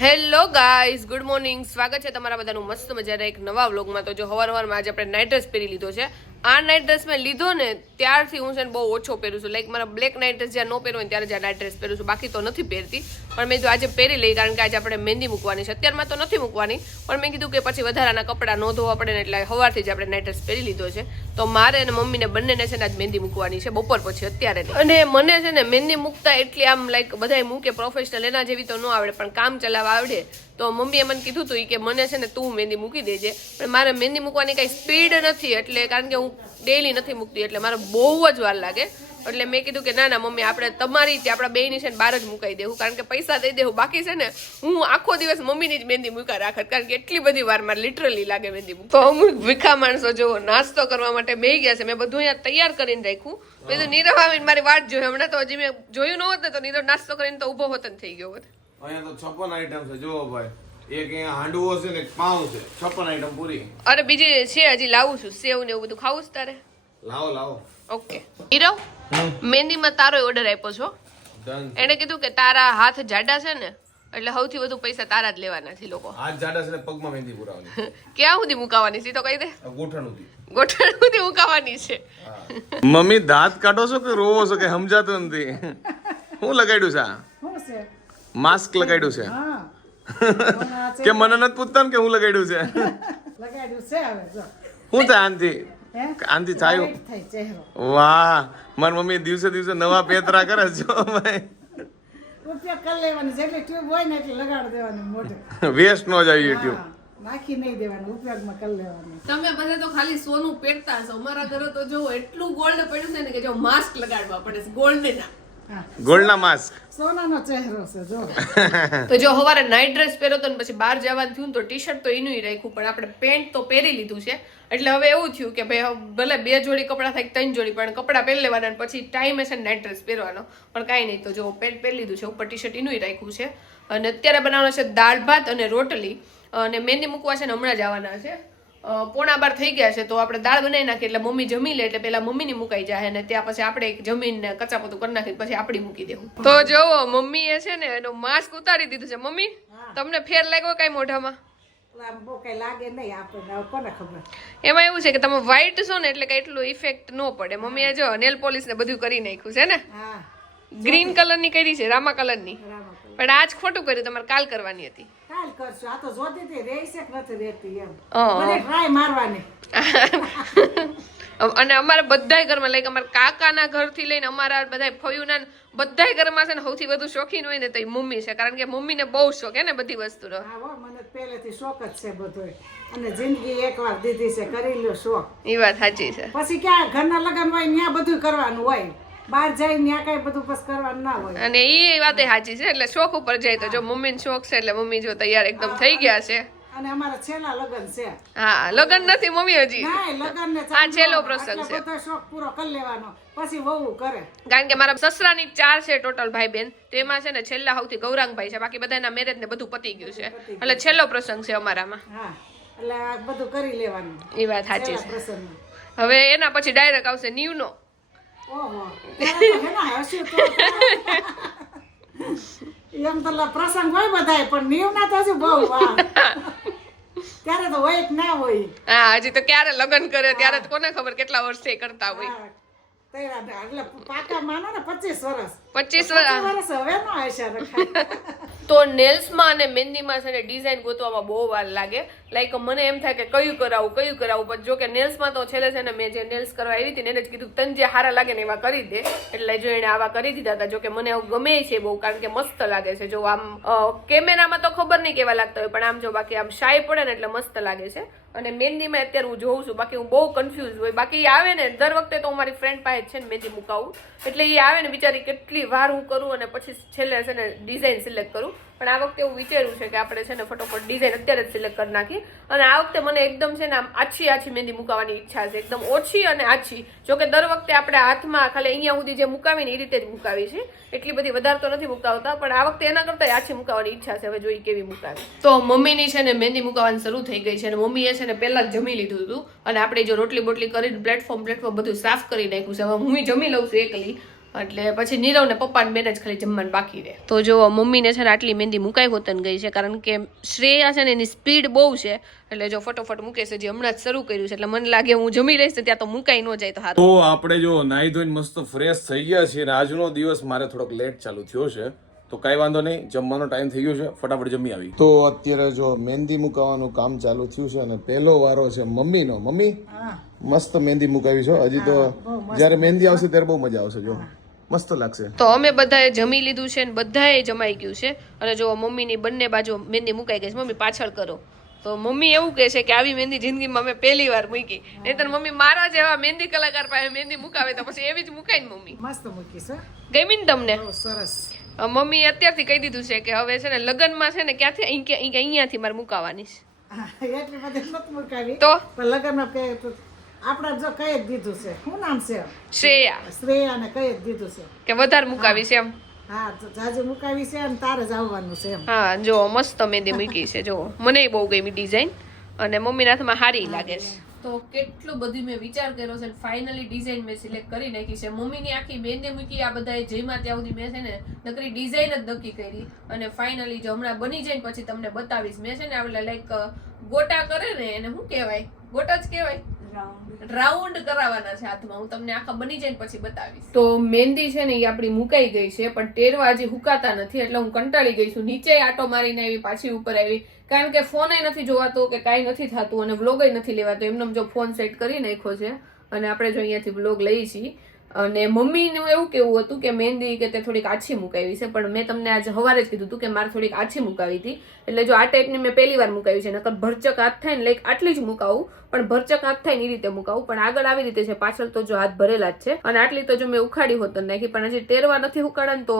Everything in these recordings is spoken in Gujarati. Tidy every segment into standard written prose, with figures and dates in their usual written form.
Hello guys, good morning. સ્વાગત છે તમારા બધાનું મસ્ત મજાના એક નવા વ્લોગમાં. તો જો હવારમાં આજે આપણે નાઇટ ડ્રેસ પહેરી લીધો છે. આ નાઇટ ડ્રેસ મેં લીધો ને ત્યારથી હું છે ને બહુ ઓછો પહેરું છું. લાઈક મારા બ્લેક નાઇટ ડ્રેસ જ્યાં ન પહેરું હોય ત્યારે જ આ નાઇટ ડ્રેસ પહેરું છું, બાકી તો નથી પહેરતી. પણ મેં તો આજે પહેરી લઈ, કારણ કે આજે આપણે મહેંદી મૂકવાની છે. અત્યારમાં તો નથી મૂકવાની, પણ મેં કીધું કે પછી વધારાના કપડાં ન ધોવા પડે ને, એટલે સવારથી જ આપણે નાઇટ ડ્રેસ પહેરી લીધો છે. તો મારે અને મમ્મીને બંનેને છે ને આજ મહેંદી મૂકવાની છે, બપોર પછી, અત્યારે નહીં. અને મને છે ને મહેંદી મૂકતા એટલી આમ લાઈક બધા મૂકે પ્રોફેશનલ એના જેવી તો ન આવડે, પણ કામ ચલાવવા આવડે. તો મમ્મીએ મને કીધું હતું કે મને છે ને તું મહેંદી મૂકી દેજે, પણ મારે મહેંદી મૂકવાની કાંઈ સ્પીડ નથી, એટલે કારણ કે હું ડેઈલી નથી મૂકતી, એટલે મારે બહુ જ વાર લાગે. એટલે મેં કીધું કે ના ના મમ્મી, આપણે તમારી જ આપણા બેયની છે ને બહાર જ મુકાઈ દેવું, કારણ કે પૈસા દઈ દેવું. બાકી છે ને હું આખો દિવસ મમ્મીની જ મહેંદી મૂકા રાખત, કારણ કે એટલી બધી વાર મારે લિટરલી લાગે મહેંદી મૂક. તો અમુક ભીખા માણસો જો નાસ્તો કરવા માટે બેસી ગયા છે. મેં બધું અહીંયા તૈયાર કરીને રાખ્યું. બધું નીરવ આવીને મારી વાટ જોઈ. હમણાં તો હજી મેં જોયું ન હોત ને તો નીરવ નાસ્તો કરીને તો ઊભો હોત ને થઈ ગયો હોત. અહીંયા તો 56 આઈટમ છે જો ભાઈ. એક અહીંયા હાંડવો છે ને એક પાઉં છે. 56 આઈટમ પૂરી. અરે બીજી છે હજી લાવું છું, સેવ ને એવું બધું ખાવું છે તારે? લાવો લાવો. ઓકે નીરવ, મહેંદીમાં તારો ઓર્ડર આપ્યો છો. ડન. એને કીધું કે તારા હાથ જાડા છે ને, એટલે સૌથી વધુ પૈસા તારા જ લેવાના છે લોકો. હાથ જાડા છે ને પગમાં મહેંદી પુરાવાની. ક્યાં સુધી મુકાવાની છે તો કહી દે. ગોઠણ સુધી. ગોઠણ સુધી મુકાવાની છે. મમ્મી દાંત કાઢો છો કે રોવો છો કે સમજાતું નથી? શું લગાડ્યું છે આ? શું છે? માસ્ક લગાડ્યું છે હા કે મને નથી પૂછતા ને કે હું લગાડ્યું છે? લગાડ્યું છે હવે જો. શું થાય આનથી? હે? આનથી થાય? White થાય ચહેરો. વાહ, મારી મમ્મી દિવસે દિવસે નવા પેતરા કરે છે જો ભાઈ. ઉપયોગ કરી લેવાની, જેટલી ટ્યુબ હોય ને એટલી લગાડી દેવાની મોઢે. વેસ્ટ નો જાય યુટ્યુબ. હા, નાખી નહીં દેવાનું, ઉપયોગમાં કરી લેવાની. તમે બધા તો ખાલી સોનું પહેરતા છો, અમારા ઘરે તો જો એટલું ગોલ્ડ પડ્યું છે ને કે જો માસ્ક લગાડવા પડે છે, ગોલ્ડ ના. હા, ગોલ્ડના માસ્ક. સોનાનો ચહેરો છે જો. તો જો સવારે નાઇટ ડ્રેસ પહેરો તો ને પછી બહાર જવાનું થયું તો ટી શર્ટ તો એનું રાખ્યું, પણ આપણે પેન્ટ તો પહેરી લીધું છે. એટલે હવે એવું થયું કે ભાઈ ભલે 2 જોડી કપડાં થાય 3 જોડી, પણ કપડાં પહેરી લેવાના, પછી ટાઈમે છે નાઇટ ડ્રેસ પહેરવાનો. પણ કાંઈ નહીં, તો જો પેન્ટ પહેરી લીધું છે, ઉપર ટી શર્ટ એનું રાખ્યું છે. અને અત્યારે બનાવવાનો છે દાળ ભાત અને રોટલી. અને મહેંદી મૂકવા છે ને હમણાં જ આવવાના છે. 11:15 થઈ ગયા છે, તો આપણે દાળ બનાવી નાખીએ એટલે મમ્મી જમી લે, એટલે પેલા મમ્મીની મુકાઈ જાય ને ત્યાં પછી આપણે જમીને કચાપોતું કરી નાખીને પછી આપણી મૂકી દેવું. તો જોવો મમ્મીએ છે ને એનો માસ્ક ઉતારી દીધું છે. મમ્મી તમને ફેર લાગ્યો કઈ મોઢામાં? આમ બહુ કઈ લાગે નહીં આપણને, હવે કોને ખબર. એમાં એવું છે કે તમે વ્હાઈટ છો ને એટલે કઈ એટલું ઇફેક્ટ ન પડે. મમ્મીએ જો નેલ પોલિશ ને બધું કરી નાખ્યું છે ને. હા, ગ્રીન કલરની કરી છે, રામા કલરની. બરાબર. પણ આજ ખોટું કર્યું, તમારે કાલ કરવાની હતી. કાલ કરશું. આ તો જોતી હતી રહી છે કે નથી રહેતી એમ. હા. મને ટ્રાય મારવાની. અને અમારા બધાય ઘરમાં લાઈક અમારા કાકાના ઘરથી લઈને અમારા બધા ફયુના બધાય ઘરમાં છે ને સૌથી વધુ શોખીન હોય ને તો એ મમ્મી છે, કારણ કે મમ્મીને બહુ શોખ હે ને બધી વસ્તુનો. હા હો, મને પહેલેથી શોખ જ છે બધોય. અને જિંદગી એકવાર દીધી છે, કરી લ્યો શોખ. એ વાત સાચી છે. પછી ક્યાં ઘરના લગ્ન હોય ત્યાં બધું કરવાનું હોય, બહાર જાય ત્યાં કઈ બધું બસ કરવાનું ના હોય. અને એ વાત સાચી છે. એટલે શોખ ઉપર જાય તો જો મમ્મીને શોખ છે એટલે મમ્મી જો તૈયાર એકદમ થઈ ગયા છે. અને અમારા છેલ્લા લગ્ન છે. હા, લગ્ન નથી મમ્મી હજી. ના, લગ્ન ને આ છેલ્લો પ્રસંગ છે. બધો શોખ પૂરો કરી લેવાનો, પછી વહુ કરે. કારણ કે મારા સસરાની 4 છે ટોટલ ભાઈ બેન, તો એમાં છે ને છેલ્લા સૌથી ગૌરાંગભાઈ છે, બાકી બધાના મેરેજ ને બધું પતી ગયું છે. એટલે છેલ્લો પ્રસંગ છે અમારામાં. હા, એટલે આ બધું કરી લેવાનું એ વાત સાચી છેલ્લા છે. પ્રસંગમાં. હવે એના પછી ડાયરેક્ટ આવશે નીવનો. ઓહો, ત્યારે તો હેના હસ્યું તો. એમ તો પ્રસંગ હોય બધાય, પણ નીવના તો હજુ બહુ વાર. ત્યારે તો હોય કે ના હોય. હા, હજી તો ક્યારે લગ્ન કરે ત્યારે તો કોને ખબર કેટલા વર્ષે કરતા હોય. હા, તૈયાર એટલે પાકા માનો ને 25 વર્ષ. 25 વર્ષ હવે નો આશા રખાય. તો નેલ્સમાં અને મહેંદીમાં છે ને ડિઝાઇન ગોતવામાં બહુ વાર લાગે. લાઈક મને એમ થાય કે કયું કરાવું. પણ જો કે નેલ્સમાં તો છેલ્લે છે ને મેં જે નેલ્સ કરવા આવી હતી ને એને જ કીધું તને જે સારા લાગે ને એવા કરી દે. એટલે જો એને આવા કરી દીધા હતા. જો કે મને આવું ગમે છે બહુ, કારણ કે મસ્ત લાગે છે. જો આમ કેમેરામાં તો ખબર નહીં કેવા લાગતા હોય, પણ આમ જો બાકી આમ શાય પડે ને એટલે મસ્ત લાગે છે. અને મહેંદીમાં અત્યારે હું જોઉં છું, બાકી હું બહુ કન્ફ્યુઝ હોય. બાકી એ આવે ને દર વખતે તો હું મારી ફ્રેન્ડ પાસે છે ને મહેંદી મુકાવું, એટલે એ આવે ને બિચારી કેટલી વાર હું કરું અને પછી છેલ્લે છે ને ડિઝાઇન સિલેક્ટ કરું. પણ આ વખતે એવું વિચાર્યું છે કે આપણે છે ને ફટોફટ ડિઝાઇન અત્યારે જ સિલેક્ટ કરી નાખી. અને આ વખતે મને એકદમ છે ને આમ આછી મહેંદી મુકાવવાની ઈચ્છા છે, એકદમ ઓછી અને આછી. જો કે દર વખતે આપણે હાથમાં ખાલી અહીંયા સુધી જે મુકાવી ને એ રીતે જ મુકાવી છે, એટલી બધી વધારે તો નથી મુકાવતા, પણ આ વખતે એના કરતાં આછી મુકાવવાની ઈચ્છા છે. હવે જોઈ કેવી મુકાવી. તો મમ્મીની છે ને મહેંદી મુકાવવાની શરૂ થઈ ગઈ છે, અને મમ્મીએ છે ને પહેલા જ જમી લીધું હતું, અને આપણે જો રોટલી બોટલી કરીને પ્લેટફોર્મ બધું સાફ કરી નાખ્યું છે. હવે હું જમી લઉં છું એકલી. એટલે પછી નીરવ ને પપ્પા ને બેન જ ખાલી જમવાનું બાકી રહે. તો જો મમ્મીને છે ને આટલી મહેંદી મુકાઈ હોતન ગઈ છે, કારણ કે શ્રેયા છે ને એની સ્પીડ બહુ છે, એટલે જો ફટોફટ મૂકે છે. જે હમણાં જ શરૂ કર્યું છે, એટલે મને લાગે હું જમી રહીશ ને ત્યાં તો મુકાઈ ન જાય તો સારું. તો આપણે જો નાહી ધોઈને મસ્ત ફ્રેશ થઈ ગયા છીએ અને આજનો દિવસ મારે થોડોક લેટ ચાલુ થયો છે, તો કાંઈ વાંધો નહીં, જમવાનો ટાઈમ થઈ ગયો છે, ફટાફટ જમી આવી. તો અત્યારે જો મહેંદી મુકાવાનું કામ ચાલુ થયું છે અને પહેલો વારો છે મમ્મીનો. મમ્મી મસ્ત મહેંદી મુકાવી છે. હજી તો જ્યારે મહેંદી આવશે ત્યારે બહુ મજા આવશે, જો મસ્ત લાગશે. તો અમે બધાએ જમી લીધું છે ને બધાએ જમાઈ ગયું છે, અને જો મમ્મીની બંને બાજુ મહેંદી મુકાઈ ગઈ છે. મમ્મી પાછળ કરો. તો મમ્મી એવું કહે છે કે આવી મહેંદી જિંદગીમાં અમે પહેલી વાર મૂકી, નહીંતર મમ્મી મારા જેવા મહેંદી કલાકાર પાસે મહેંદી મુકાવે તો પછી એવી જ મુકાય ને. મમ્મી મસ્ત મૂકી છે, ગમી ને તમને? બહુ સરસ. મમ્મી અત્યારથી કહી દીધું છે કે હવે છે ને લગ્નમાં છે ને ક્યાંથી અહીંયાથી મારે મુકાવાની છે. એટલી બધી નથી મુકાવી તો પણ લગ્નમાં આપણે જો કઈ જ દીધું છે. શું નામ છે? શ્રેયા ને કઈ જ દીધું છે કે વધારે મુકાવી છે એમ. હા, જાજુ મુકાવી છે અને તારે જ આવવાનું છે એમ. હા, જો મસ્ત મહેંદી મૂકી છે. જો મને બહુ ગમી ડિઝાઇન, અને મમ્મીના હાથમાં સારી લાગે છે. તો કેટલું બધું મેં વિચાર કર્યો છે, ફાઇનલી ડિઝાઇન મેં સિલેક્ટ કરી નાખી છે. મમ્મીની આખી મહેંદી મૂકી, આ બધાએ જેમાં ત્યાં સુધી મેં છે ને નકરી ડિઝાઇન જ નક્કી કરી, અને ફાઇનલી જો હમણાં બની જાય ને પછી તમને બતાવીશ. મેં છે ને આપણે લાઈક ગોટા કરે ને એને શું કહેવાય, ગોટા જ કહેવાય, રાઉન્ડ કરાવવાના છે હાથમાં. હું તમને આખા બની જાય પછી બતાવીશ. તો મહેંદી છે ને એ આપણી મુકાઈ ગઈ છે, પણ ટેરવા હજી હુકાતા નથી, એટલે હું કંટાળી ગઈ છું. નીચે આટો મારીને આવી, પાછી ઉપર આવી, કારણ કે ફોન નથી જોવાતો કે કાંઈ નથી થતું, અને વ્લોગ નથી લેવાતો. એમને જો ફોન સેટ કરી નાખ્યો છે, અને આપણે જો અહીંયાથી વ્લોગ લઈએ છીએ. અને મમ્મીનું એવું કેવું હતું કે મહેંદી કે તે થોડીક આછી મુકાવી છે, પણ મેં તમને આજે સવારે જ કીધું હતું કે મારે થોડીક આછી મુકાવી હતી. એટલે જો આ ટાઈપની મેં પહેલી વાર મુકાવી છે, નકર ભરચક હાથ થાય ને લાઈક આટલી જ મુકાવું, પણ ભરચક હાથ થાય ને એ રીતે મુકાવું. પણ આગળ આવી રીતે છે, પાછળ તો જો હાથ ભરેલા જ છે. અને આટલી તો જો મેં ઉખાડી હોત નાખી, પણ હજી ટેરવા નથી ઉખાડા ને તો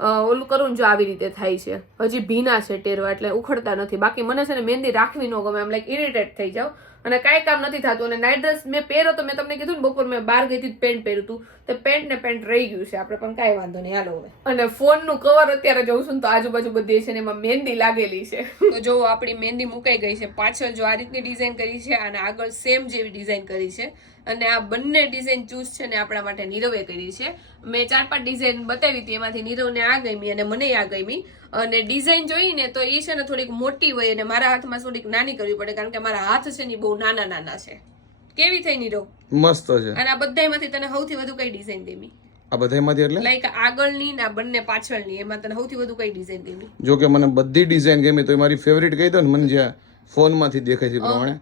ઓલું કરું ને જો આવી રીતે થાય છે. હજી ભીના છે ટેરવા, એટલે ઉખડતા નથી. બાકી મને છે ને મહેંદી રાખવી ન ગમે, એમ લાઈક ઇરિટેટ થઈ જાવ, અને કાંઈ કામ નથી થતું. અને નાઇટ ડ્રેસ મેં પહેરો તો મેં તમને કીધું ને બપોર મેં બહાર ગઈ હતી પેન્ટ પહેર્યું હતું, તો પેન્ટ ને પેન્ટ રહી ગયું છે આપણે, પણ કાંઈ વાંધો નહીં, હાલો હવે. અને ફોનનું કવર અત્યારે જોઉં છું ને તો આજુબાજુ બધી છે ને એમાં મહેંદી લાગેલી છે. તો જો આપણી મહેંદી મુકાઈ ગઈ છે. પાછળ જો આ રીતની ડિઝાઇન કરી છે, અને આગળ સેમ જેવી ડિઝાઇન કરી છે. અને આ બંને ડિઝાઇન ચૂઝ છે ને આપણા માટે નીરવે કરી છે. મેં 4-5 ડિઝાઇન બતાવી હતી, એમાંથી નીરવને આ ગમી અને મને આ ગમી. અને ડિઝાઇન જોઈને તો એ છે ને થોડીક મોટી હોય, અને મારા હાથમાં થોડીક નાની કરવી પડે, કારણ કે મારા હાથ છે ને બહુ નાના નાના છે. કેવી થઈ નીરવ? મસ્ત છે. અને આ બધામાંથી તને સૌથી વધુ કઈ ડિઝાઇન ગમી? આ બધામાંથી એટલે લાઈક આગળની ને આ બંને પાછળની, એમાં તને સૌથી વધુ કઈ ડિઝાઇન ગમી? જો કે મને બધી ડિઝાઇન ગમી, તો મારી ફેવરિટ કહી દો ને, મને જે ફોનમાંથી દેખાય છે પ્રમાણે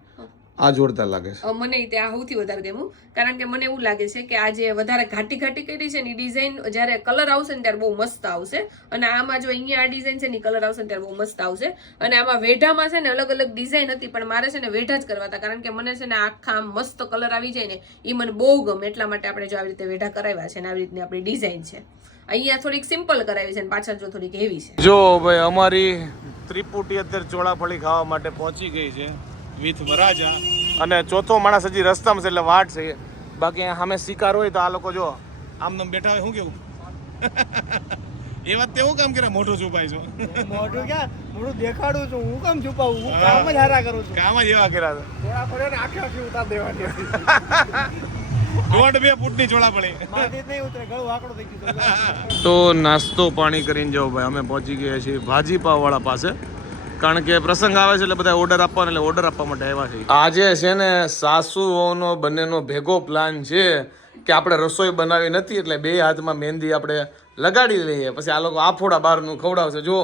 આ જોરદાર લાગે છે. મને ત્યાં સૌથી વધારે ગમ્યું, કારણ કે મને એવું લાગે છે કે આ જે વધારે ઘાટી ઘાટી કરી છે ને એ ડિઝાઇન જ્યારે કલર આવશે ને ત્યારે બહુ મસ્ત આવશે. અને આમાં જો અહીંયા આ ડિઝાઇન છે ને કલર આવશે ને ત્યારે બહુ મસ્ત આવશે. અને આમાં વેઢામાં છે ને અલગ અલગ ડિઝાઇન હતી, પણ મારે છે ને વેઢા જ કરવા હતા, કારણ કે મને છે ને આખા મસ્ત કલર આવી જાય ને એ મને બહુ ગમે, એટલા માટે આપણે જો આવી રીતે વેઢા કરાવ્યા છે ને આવી રીતની આપણી ડિઝાઇન છે. અહીંયા થોડીક સિમ્પલ કરાવી છે ને પાછળ જો થોડીક હેવી છે. જો ભાઈ અમારી ત્રિપુટી અત્યારે ચોળાફળી ખાવા માટે પહોંચી ગઈ છે વિથ વરાજા, અને ચોથો માણસ હજી રસ્તામાં છે એટલે વાટ છે. બાકી અહીંયા સામે શિકાર હોય તો આ લોકો જો આમ નામ બેઠા હોય. શું કેવું? એ વાત તેવું કામ કરે, મોઢું છુપાય છો? મોઢું ક્યાં, મોઢું દેખાડું છું, હું કામ છુપાવું, હું કામ જ હારા કરું છું. કામ જ એવા કર્યા છે. થોડા પડે ને આખી ઉતાર દેવાની. 1.5 ફૂટની ચોળાફળી માથે જ નહીં ઉતરે, ગળું આકડો થઈ ગયું. તો નાસ્તો પાણી કરીને જાઓ ભાઈ, અમે પહોંચી ગયા છીએ ભાજી પાવવાળા પાસે, કારણ કે પ્રસંગ આવે છે એટલે બધા ઓર્ડર આપવાના, એટલે ઓર્ડર આપવા માટે આવ્યા છે. આજે છે ને સાસુઓનો બંનેનો ભેગો પ્લાન છે કે આપણે રસોઈ બનાવી નથી, એટલે બે હાથમાં મહેંદી આપણે લગાડી લઈએ, પછી આ લોકો આફોડા બહારનું ખવડાવશે. જો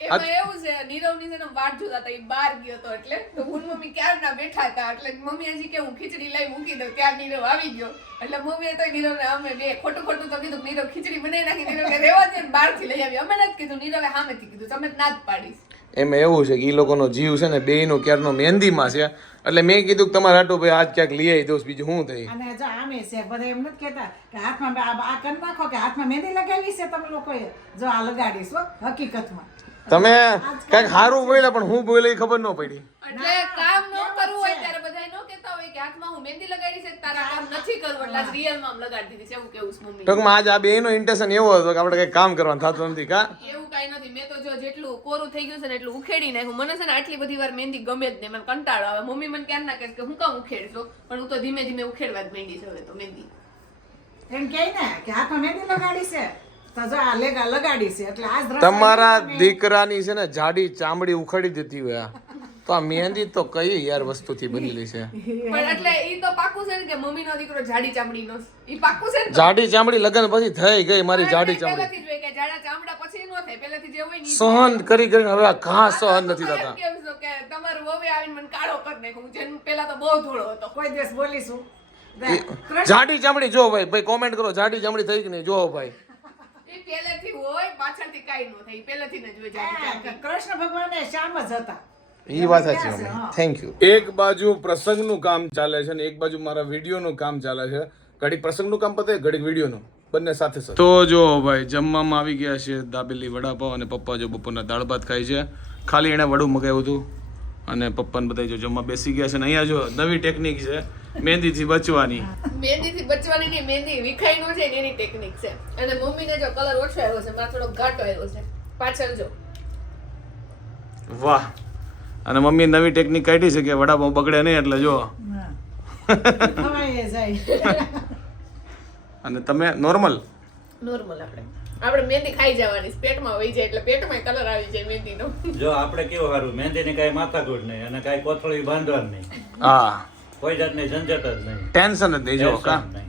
એમાં એવું છે, નીરવની છે ને વાટ જોતા હતા, એ બહાર ગયો હતો, એટલે તો હું મમ્મી ક્યારના બેઠા હતા, એટલે મમ્મી હજી કે હું ખીચડી લઈ મૂકી દઉં, ત્યાં નીરવ આવી ગયો. એટલે મમ્મીએ તો નીરવને અમે બે ખોટું ખોટું તો કીધું, નીરવ ખીચડી બનાવી નાખી, નીરવને રહેવા દે ને બહારથી લઈ આવી. અમે નથી કીધું, નીરવે સામેથી કીધું, તમે ના જ પાડીશ. એમાં એવું છે કે એ લોકોનો જીવ છે ને બેયનો ક્યારનો મહેંદીમાં છે, એટલે મેં કીધું કે તમારે હાટું ભાઈ આજ ક્યાંક લઈ આવી દોસ્ત, બીજું શું થઈ. અને જો આમે છે બધા એમ નથી કહેતા કે હાથમાં આ કરી નાખો કે હાથમાં મહેંદી લગાવી છે તમે લોકોએ, જો આ લગાડીશ હો. હકીકતમાં તમે કઈક સારું બોલ્યા, પણ હું બોલે ખબર ન પડી. એટલે કામ ન કરવું હોય ત્યારે બધા ન કહેતા હોય કે હાથમાં હું મહેંદી લગાડી છે, તારા કામ નથી કરવું, એટલે રિયલ માં લગાડી દીધી છે, એવું કેવું છે મમ્મી. ટૂંકમાં આજ આ બેયનો ઇન્ટેન્શન એવો હતો કે આપણે કઈ કામ કરવાનું થતું નથી. કા એવું કઈ નથી, મેં તો જો જેટલું કોરું થઈ ગયું છે ને એટલું ઉખેડી નાખ્યું. મને છે ને આટલી બધી વાર મહેંદી ગમે જ નહીં, મને કંટાળો આવે. મમ્મી મને ક્યાં ના કહે કે હું કામ ઉખેડશો, પણ હું તો ધીમે ધીમે ઉખેડવા જ માંડી છે હવે તો મહેંદી. એમ કહે ને કે હાથમાં મહેંદી લગાડી છે તો જો આ લગાડી છે એટલે આજ રસ તમારા આવી દીકરાની છે ને જાડી ચામડી ઉખાડી દેતી હોય આ. તો આ મહેંદી તો કઈ યાર વસ્તુથી બનેલી છે? પણ એટલે ઈ તો પાકું છે ને કે મમ્મીનો દીકરો જાડી ચામડીનો છે. ઈ પાકું છે ને તો? જાડી ચામડી લગન પછી થઈ ગઈ મારી જાડી ચામડી. પહેલેથી જ હોય કે જાડા ચામડા પછી નો થાય, પહેલેથી જે હોય ને ઈ સહન કરી કરીને હવે આ ઘા સહન નથી એમ થતા. કેવું છું કે તમારું વહુ આવીને મને કાળો કરી નાખ્યો. હું જન્મ પહેલા તો બહુ ધોળો હતો. કોઈ દિવસ બોલીશું જાડી ચામડી જો ભાઈ કોમેન્ટ કરો, જાડી ચામડી થઈ કે નહીં જો ભાઈ. ઈ પહેલેથી હોય, પાછળથી કાંઈ નો થાય. ઈ પહેલેથી જ હોય જાડી ચામડી. કૃષ્ણ ભગવાન શ્યામ જ હતા. એ વાત સાચી મમ્મી, થેન્ક યુ. એક બાજુ પ્રસંગનું કામ ચાલે છે ને એક બાજુ મારા વિડીયોનું કામ ચાલે છે. ઘડીક પ્રસંગનું કામ પતે, ઘડીક વિડીયોનું, બંને સાથે સાથે. તો જો ભાઈ જમવામાં આવી ગયા છે દાબેલી, વડાપાવ અને પપ્પા જો બપોરના દાળ ભાત ખાય છે. ખાલી એણે વડું મગાવ્યું હતું અને પપ્પાને બધા જો જમવા બેસી ગયા છે. ને અહીંયા જો નવી ટેકનિક છે મહેંદીથી બચવાની. મહેંદીથી બચવાની નહીં, મહેંદી વિખાઈ નો જાય ને એની ટેકનિક છે. અને મમ્મીને જો કલર ઓછો આવ્યો છે, મારે થોડો ઘાટો આવ્યો છે પાછળ જો. વાહ. અને મમ્મીએ નવી ટેકનિક કાઢી છે કે વડાપાવ બગડે નહીં એટલે જો. ખવાય જાય. અને તમે નોર્મલ નોર્મલ આપણે મહેંદી ખાઈ જવાની, પેટમાં વહી જાય એટલે પેટમાં કલર આવી જાય મહેંદીનો. જો આપણે કેવું સારું મહેંદીની કાંઈ માથાકૂટ નહીં અને કાંઈ કોથળી બાંધવાની નહીં, હા કોઈ જાતની ઝંઝટ જ નહીં, ટેન્શન જ નહીં જો કા. ટેન્શન નહીં.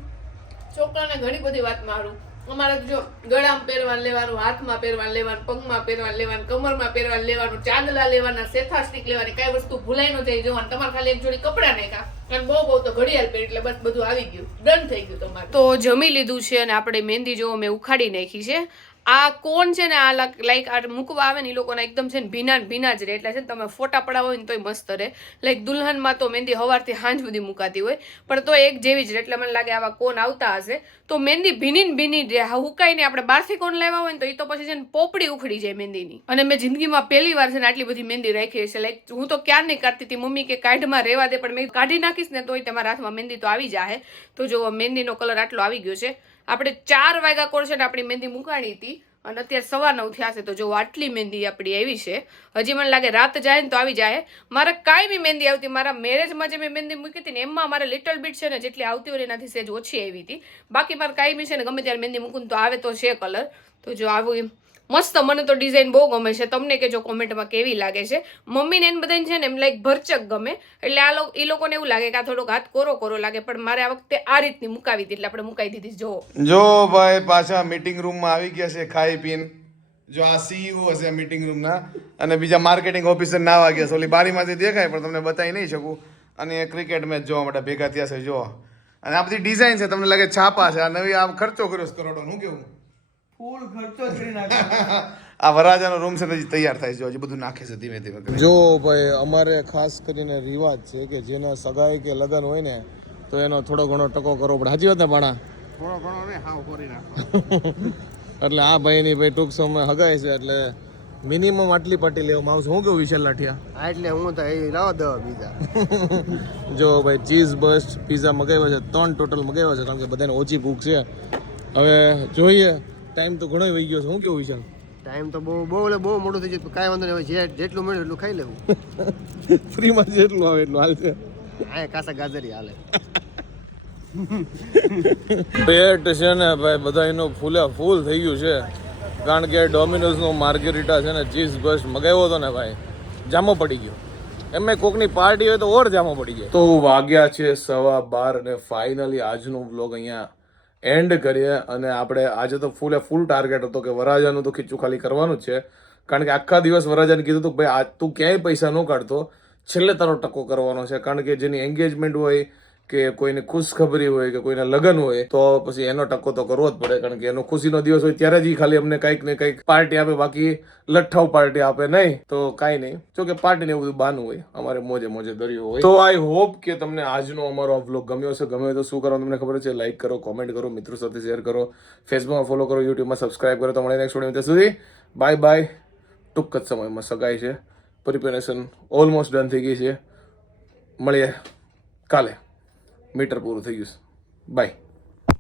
છોકરાને ઘણી બધી વાત મારું. અમારે તો જો ગળામાં પહેરવાનું લેવાનું, હાથમાં પહેરવાનું લેવાનું, પગમાં પહેરવાનું લેવાનું, કમરમાં પહેરવાનું લેવાનું, ચાંદલા લેવાના, સેથા સ્ટીક લેવાની, કઈ વસ્તુ ભૂલાઈ ન જાય જોવાનું. તમારે ખાલી એક જોડી કપડા નહીં કા અને બહુ તો ઘડિયાળ પહેરી એટલે બસ બધું આવી ગયું, ડન થઈ ગયું તમારે. તો જમી લીધું છે અને આપણે મહેંદી જો મેં ઉખાડી નાખી છે. આ કોણ છે ને આ લાઈક આ મૂકવા આવે ને એ લોકોના એકદમ છે ને ભીના જ રહે. એટલે છે ને તમે ફોટા પડાવો હોય ને તોય મસ્ત રહે. લાઈક દુલ્હનમાં તો મહેંદી સવારથી સાંજ સુધી મુકાતી હોય પણ તો એક જેવી જ રહે. એટલે મને લાગે આવા કોણ આવતા હશે તો મહેંદી ભીની જ રહે. હુકાઈને આપણે બહારથી કોણ લેવા હોય ને તો એ તો પછી છે ને પોપડી ઉખડી જાય મહેંદીની. અને મેં જિંદગીમાં પહેલી વાર છે ને આટલી બધી મહેંદી રાખી છે. લાઈક હું તો ક્યાં નહીં કરતી હતી, મમ્મી કે કાઢમાં રહેવા દે, પણ મેં કાઢી નાખીશ ને તોય તમારા હાથમાં મહેંદી તો આવી જાય. તો જો મહેંદીનો કલર આટલો આવી ગયો છે. આપણે 4 વાગ્યા કોણ છે ને આપણી મહેંદી મુકાણી હતી અને અત્યારે 9:15 થયા છે. તો જો આટલી મહેંદી આપણી આવી છે. હજી મને લાગે રાત જાય ને તો આવી જાય. મારે કાંઈ બી મહેંદી આવતી, મારા મેરેજમાં જે મેં મહેંદી મૂકી હતી ને એમાં મારે લિટલ બીટ છે ને જેટલી આવતી હોય એનાથી સેજ ઓછી આવી હતી. બાકી મારે કાંઈ બી છે ને ગમે ત્યારે મહેંદી મૂકું તો આવે તો છે કલર. તો જો આવું એમ મસ્ત, મને તો ડિઝાઇન બહુ ગમે છે. તમને કહેજો કોમેન્ટમાં કેવી લાગે છે. મમ્મીને એને બધાને છે ને એમ લાઈક ભરચક ગમે એટલે એ લોકોને એવું લાગે કે આ થોડોક હાથ કોરો લાગે, પણ મારે આ વખતે આ રીતની મુકાવી હતી એટલે આપણે મુકાઈ દીધી. જો ભાઈ પાછા મીટિંગ રૂમમાં આવી ગયા છે ખાઈ પીને. જો આ સીઈઓ હશે મીટિંગ રૂમના અને બીજા માર્કેટિંગ ઓફિસર ના આવી ગયા છે. ઓલી બારીમાંથી દેખાય પણ તમને બતાવી નહીં શકું. અને ક્રિકેટ મેચ જોવા માટે ભેગા થયા છે જો. અને આ બધી ડિઝાઇન છે, તમને લાગે છાપા છે. આ નવી આ ખર્ચો કર્યો છે કરોડો. હું કેવું ફૂલ ખર્ચો જ કરી નાખ્યો. આ વરાજાનો રૂમ છે ને હજી તૈયાર થાય છે, હજી બધું નાખે છે ધીમે ધીમે. જો ભાઈ અમારે ખાસ કરીને રિવાજ છે કે જેનો સગાઈ કે લગ્ન હોય ને તો એનો થોડો ઘણો ટકો કરવો પડે. સાચી વાત ને ભાણા? થોડો ઘણો ને હાવ કરી નાખો. એટલે આ ભાઈની ભાઈ ટૂંક સમય હગાઈ છે એટલે મિનિમમ આટલી પાર્ટી લેવામાં આવશે. હું કેવું વિશાલ લાઠિયા? હા એટલે હું તો એ લાવો દવા બીજા. જો ભાઈ ચીઝ બસ્ટ પીઝા મગાવ્યો છે, 3 ટોટલ મગાવ્યો છે કારણ કે બધાને ઓછી ભૂખ છે. હવે જોઈએ, ટાઈમ તો ઘણો વહી ગયો છે. હું કેવું વિશાલ? ટાઈમ તો બહુ મોટું થઈ ગયું, કાંઈ વાંધો નહીં. હવે જેટલું મળ્યું એટલું ખાઈ લેવું. ફ્રીમાં જેટલું આવે એટલું હાલશે. હા કાસા ગાજરી હાલે. પેટ છે ને ભાઈ બધા એનું ફૂલ થઈ ગયું છે કારણ કે ડોમિનોઝનો માર્ગેરિટા છે ને ચીઝ બસ્ટ મગાવ્યો હતો ને ભાઈ, જામો પડી ગયો. એમ કોકની પાર્ટી હોય તો ઓર જામો પડી ગયો. તો વાગ્યા છે 12:15 અને ફાઇનલી આજનો વ્લોગ અહીંયા એન્ડ કરીએ. અને આપણે આજે તો ફૂલ ટાર્ગેટ હતો કે વરાજાનું તો ખીચું ખાલી કરવાનું જ છે કારણ કે આખા દિવસ વરાજાને કીધું હતું ભાઈ આજ તું ક્યાંય પૈસા ન કાઢતો, છેલ્લે તારો ટકો કરવાનો છે. કારણ કે જેની એન્ગેજમેન્ટ હોય કે કોઈને ખુશખબરી હોય કે કોઈના લગ્ન હોય તો પછી એનો ટકો તો કરવો જ પડે કારણ કે એનો ખુશીનો દિવસ હોય ત્યારે જ ખાલી અમને કંઈક ને કંઈક પાર્ટી આપે, બાકી લઠ્ઠાવ પાર્ટી આપે નહીં તો કાંઈ નહીં. જો કે પાર્ટીને એવું બધું બાનું હોય, અમારે મોજે દરિયો હોય. તો આઈ હોપ કે તમને આજનો અમારો આ વ્લોગ ગમ્યો હશે. ગમ્યો તો શું કરવાનું તમને ખબર છે? લાઈક કરો, કોમેન્ટ કરો, મિત્રો સાથે શેર કરો, ફેસબુકમાં ફોલો કરો, યુટ્યુબમાં સબસ્ક્રાઇબ કરો. તો મળે નેક્સ્ટ વિડીયો સુધી. બાય. ટૂંક જ સમયમાં સગાઈ છે, પ્રિપેરેશન ઓલમોસ્ટ ડન થઈ ગઈ છે. મળીએ કાલે, મીટર પૂરું થઈ ગયું છે. બાય.